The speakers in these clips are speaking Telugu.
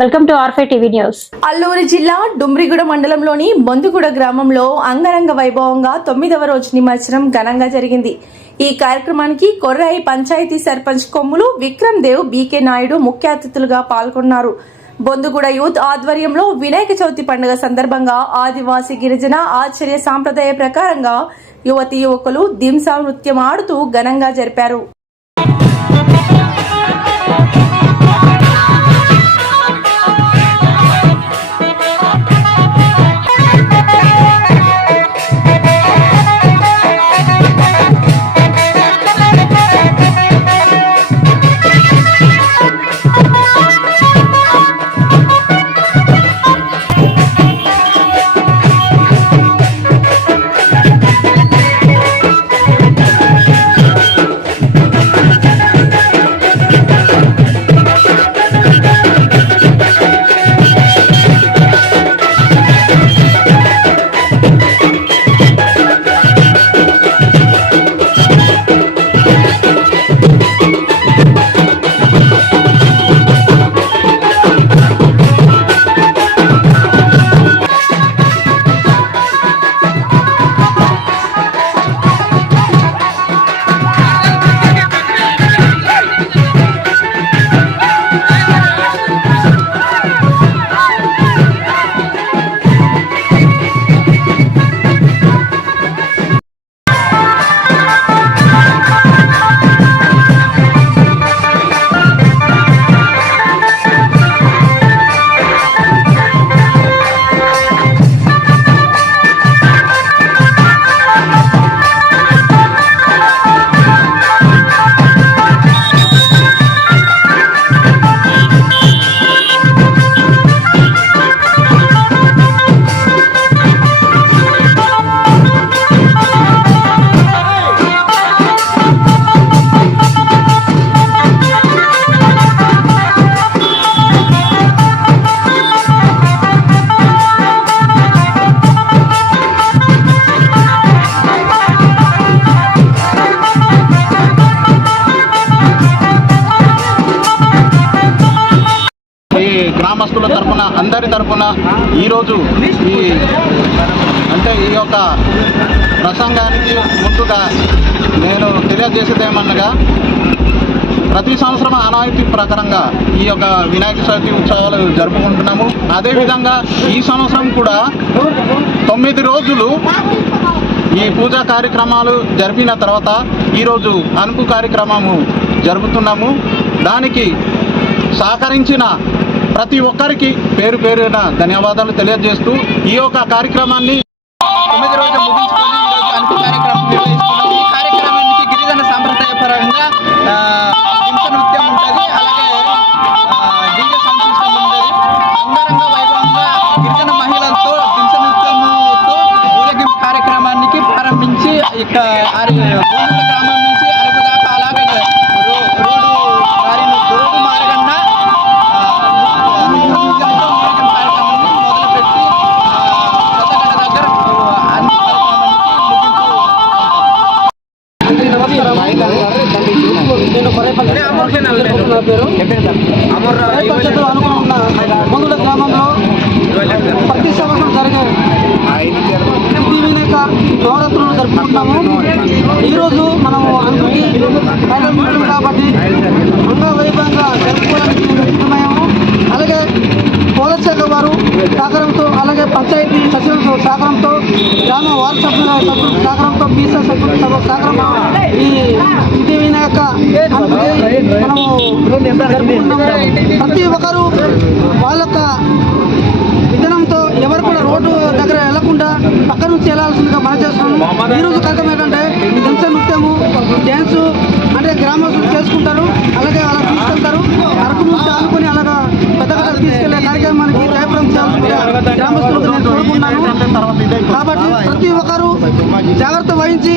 వెల్కమ్ టు ఆర్ఫై టీవీ న్యూస్. అల్లూరు జిల్లా డుమ్రిగూడ మండలంలోని మందుగూడ గ్రామంలో అంగరంగ వైభవంగా 9వ రోజు నిమజ్జనం ఘనంగా జరిగింది. ఈ కార్యక్రమానికి కొర్రాయి పంచాయతీ సర్పంచ్ కొమ్ములు విక్రమ్ దేవ్, బీకే నాయుడు ముఖ్య అతిథులుగా పాల్గొన్నారు. బొందుగూడ యూత్ ఆధ్వర్యంలో వినాయక చవితి పండుగ సందర్భంగా ఆదివాసీ గిరిజన ఆచార్య సాంప్రదాయ ప్రకారంగా యువతీ యువకులు దింసా నృత్యం ఆడుతూ ఘనంగా జరిపారు. గ్రామస్తుల తరఫున అందరి తరఫున ఈరోజు ఈ యొక్క ప్రసంగానికి ముందుగా నేను తెలియజేసేదేమనగా, ప్రతి సంవత్సరం ఆనవాయితీ ప్రకారంగా ఈ యొక్క వినాయక చవితి ఉత్సవాలు జరుపుకుంటున్నాము. అదేవిధంగా ఈ సంవత్సరం కూడా 9 రోజులు ఈ పూజా కార్యక్రమాలు జరిపిన తర్వాత ఈరోజు అనుపు కార్యక్రమము జరుపుతున్నాము. దానికి సహకరించిన ప్రతి ఒక్కరికి పేరు పేరున ధన్యవాదాలు తెలియజేస్తూ ఈ యొక్క కార్యక్రమాన్ని 9 రోజులు ముగించుకొని ఈరోజు అనుపు కార్యక్రమం నిర్వహిస్తున్నాము. ఈ కార్యక్రమానికి గిరిజన సాంప్రదాయ పరంగా దింస నృత్యం ఉంటుంది, అలాగే డీజే సౌండ్ సిస్టమ్ ఉంటుంది. అంగరంగ వైభవంగా గిరిజన మహిళలతో దింస నృత్యంతో ఊరేగింపు కార్యక్రమానికి ప్రారంభించి ఇక బోధన గ్రామం నుంచి అరకు దాకా, అలాగే రోడ్డు మారగన్న కార్యక్రమాన్ని మొదలుపెట్టి కొత్తగడ్డ దగ్గర అన్ని మందుల గ్రామంలో ప్రతి సంవత్సరం జరిగే వినాయక నవరాత్రులు జరుపుకుంటాము. ఈరోజు మనము అందుకి టైటిల్ కాబట్టి అంగవైభవంగా జరుపుకోవడానికి సిద్ధమయ్యాము. అలాగే పోలీస్ శాఖ వారు సహకారంతో, అలాగే పంచాయతీ సచివుల సహకారంతో, గ్రామ వార్డు సభ్యుల సహకారంతో, పీసీ సభ్యుల సహకారంతో ఈ ఇంటి వినాయక మనము ప్రతి ఒక్కరు వాళ్ళ విధానంతో ఎవరు కూడా రోడ్డు దగ్గర వెళ్లకుండా పక్క నుంచి వెళ్లాల్సిందిగా మనం చేస్తున్నాము. ఈరోజు కార్యక్రమం ఏంటంటే దింస నృత్యము, డ్యాన్సు అంటే గ్రామస్తులు చేసుకుంటారు, అలాగే అలా తీసుకెళ్తారు. అరకు నుంచి ఆనుకొని అలాగా పెద్దగా తీసుకెళ్లే కార్యక్రమానికి జయప్రదం చేయాల్సిందిగా గ్రామస్తులకు నేను కోరుకున్నాను. కాబట్టి ప్రతి ఒక్కరు జాగ్రత్త వహించి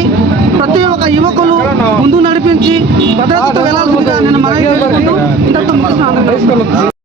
ప్రతి ఒక్క యువకులు ముందు నడిపించి భద్రతతో వెళ్లాల్సిందిగా నేను మనవి చేసుకుంటూ ఇంతటితో ముగిస్తున్నాను.